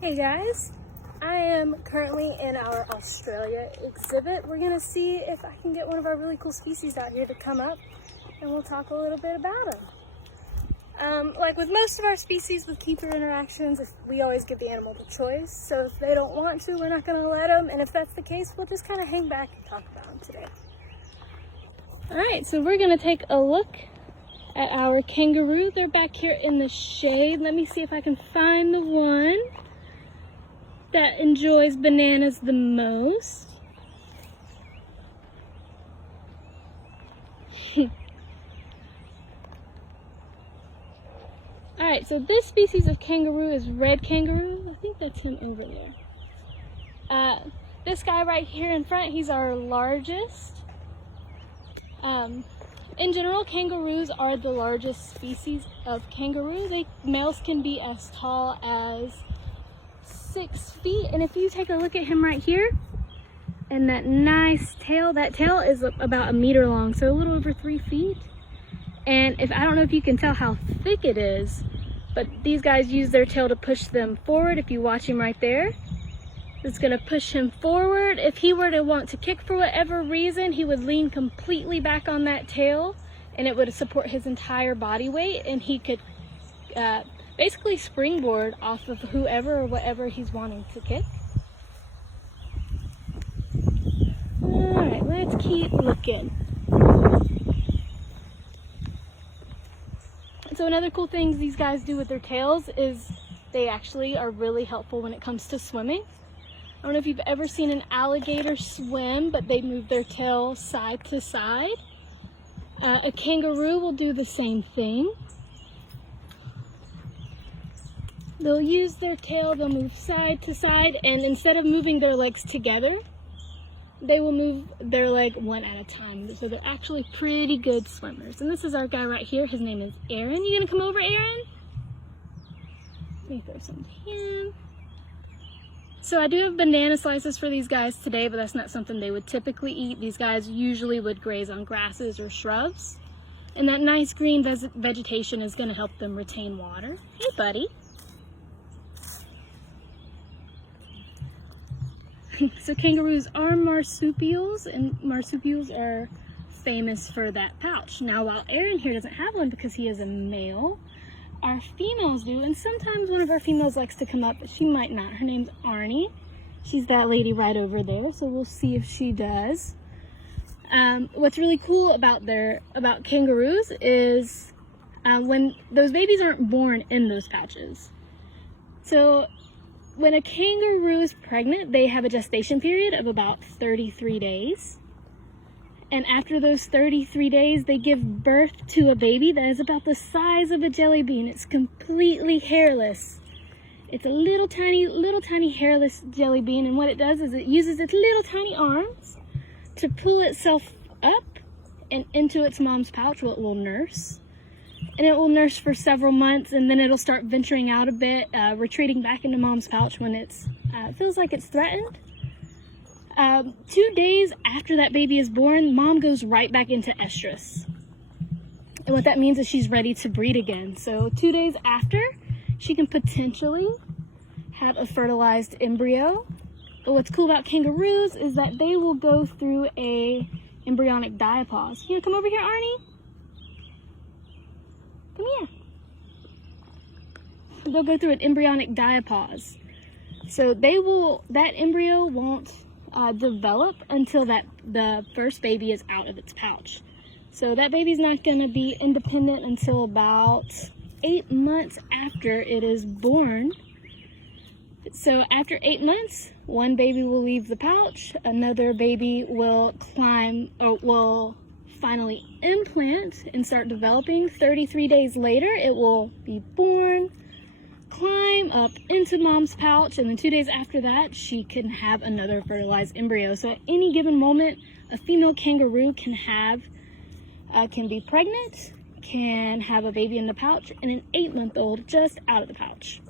Hey guys, I am currently in our Australia exhibit. We're gonna see if I can get one of our really cool species out here to come up and we'll talk a little bit about them. Like with most of our species with keeper interactions, we always give the animal the choice. So if they don't want to, we're not gonna let them. And if that's the case, we'll just kind of hang back and talk about them today. All right, so we're gonna take a look at our kangaroo. They're back here in the shade. Let me see if I can find the one that enjoys bananas the most. Alright, so this species of kangaroo is red kangaroo. I think that's him over there. This guy right here in front, he's our largest. In general, kangaroos are the largest species of kangaroo. Males can be as tall as 6 feet, and if you take a look at him right here and that nice tail, that tail is about 1 meter long, so a little over 3 feet. And I don't know if you can tell how thick it is, but these guys use their tail to push them forward. If you watch him right there, it's going to push him forward. If he were to want to kick for whatever reason, he would lean completely back on that tail and it would support his entire body weight, and he could basically springboard off of whoever or whatever he's wanting to kick. Alright, let's keep looking. So another cool thing these guys do with their tails is they actually are really helpful when it comes to swimming. I don't know if you've ever seen an alligator swim, but they move their tail side to side. A kangaroo will do the same thing. They'll use their tail, they'll move side to side, and instead of moving their legs together, they will move their leg one at a time. So they're actually pretty good swimmers. And this is our guy right here. His name is Aaron. You gonna come over, Aaron? Let me throw some to him. So I do have banana slices for these guys today, but that's not something they would typically eat. These guys usually would graze on grasses or shrubs. And that nice green vegetation is gonna help them retain water. Hey, buddy. So kangaroos are marsupials, and marsupials are famous for that pouch. Now, while Aaron here doesn't have one because he is a male, our females do, and sometimes one of our females likes to come up, but she might not. Her name's Arnie. She's that lady right over there, so we'll see if she does. What's really cool about kangaroos is when those babies aren't born in those pouches. So when a kangaroo is pregnant, they have a gestation period of about 33 days. And after those 33 days, they give birth to a baby that is about the size of a jelly bean. It's completely hairless. It's a little tiny hairless jelly bean. And what it does is it uses its little tiny arms to pull itself up and into its mom's pouch where it will nurse. And it will nurse for several months, and then it'll start venturing out a bit, retreating back into mom's pouch when it feels like it's threatened. 2 days after that baby is born, mom goes right back into estrus. And what that means is she's ready to breed again. So 2 days after, she can potentially have a fertilized embryo. But what's cool about kangaroos is that they will go through a embryonic diapause. You gonna come over here, Arnie? Come here. They'll go through an embryonic diapause. So that embryo won't develop until the first baby is out of its pouch. So that baby's not going to be independent until about 8 months after it is born. So after 8 months, one baby will leave the pouch, another baby will finally implant and start developing. 33 days later, it will be born, climb up into mom's pouch, and then 2 days after that, she can have another fertilized embryo. So at any given moment, a female kangaroo can be pregnant, can have a baby in the pouch, and an 8-month-old just out of the pouch.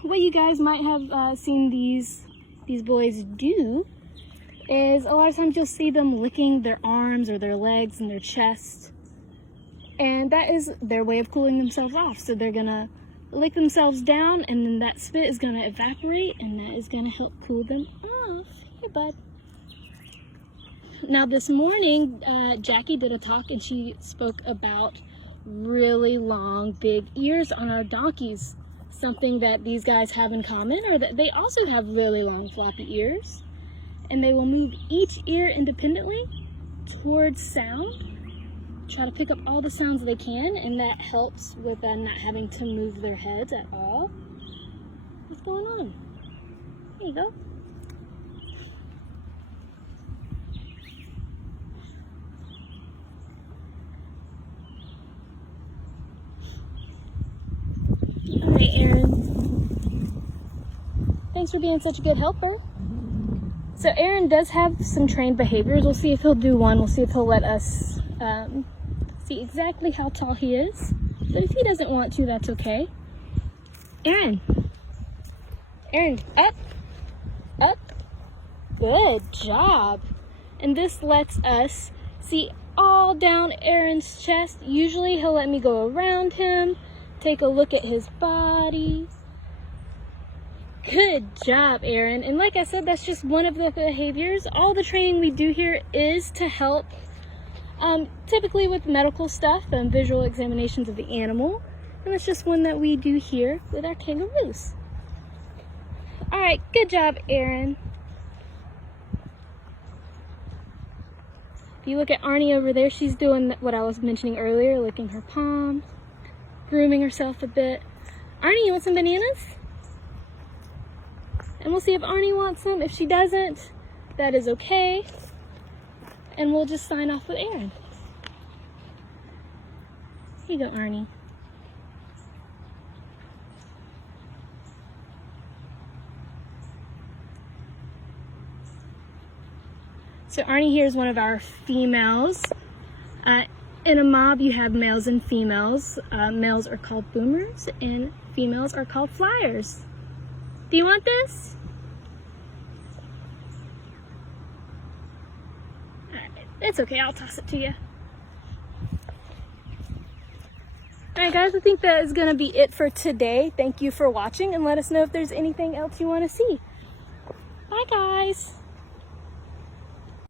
What you guys might have seen these boys do is a lot of times you'll see them licking their arms or their legs and their chest. And that is their way of cooling themselves off. So they're gonna lick themselves down, and then that spit is gonna evaporate, and that is gonna help cool them off. Hey, bud. Now this morning, Jackie did a talk, and she spoke about really long, big ears on our donkeys. Something that these guys have in common, or that they also have really long, floppy ears. And they will move each ear independently towards sound. Try to pick up all the sounds they can, and that helps with them not having to move their heads at all. What's going on? There you go. All right, Aaron. Thanks for being such a good helper. So Aaron does have some trained behaviors. We'll see if he'll do one. We'll see if he'll let us see exactly how tall he is. But if he doesn't want to, that's okay. Aaron. Aaron, up. Up. Good job. And this lets us see all down Aaron's chest. Usually he'll let me go around him, take a look at his body. Good job, Aaron. And like I said, that's just one of the behaviors. All the training we do here is to help typically with medical stuff and visual examinations of the animal. And it's just one that we do here with our kangaroos. All right, good job, Aaron. If you look at Arnie over there, she's doing what I was mentioning earlier, licking her palms, grooming herself a bit. Arnie, you want some bananas? And we'll see if Arnie wants some. If she doesn't, that is okay. And we'll just sign off with Aaron. Here you go, Arnie. So Arnie here is one of our females. In a mob, you have males and females. Males are called boomers, and females are called flyers. Do you want this? It's okay, I'll toss it to you. Alright guys, I think that is going to be it for today. Thank you for watching, and let us know if there's anything else you want to see. Bye guys!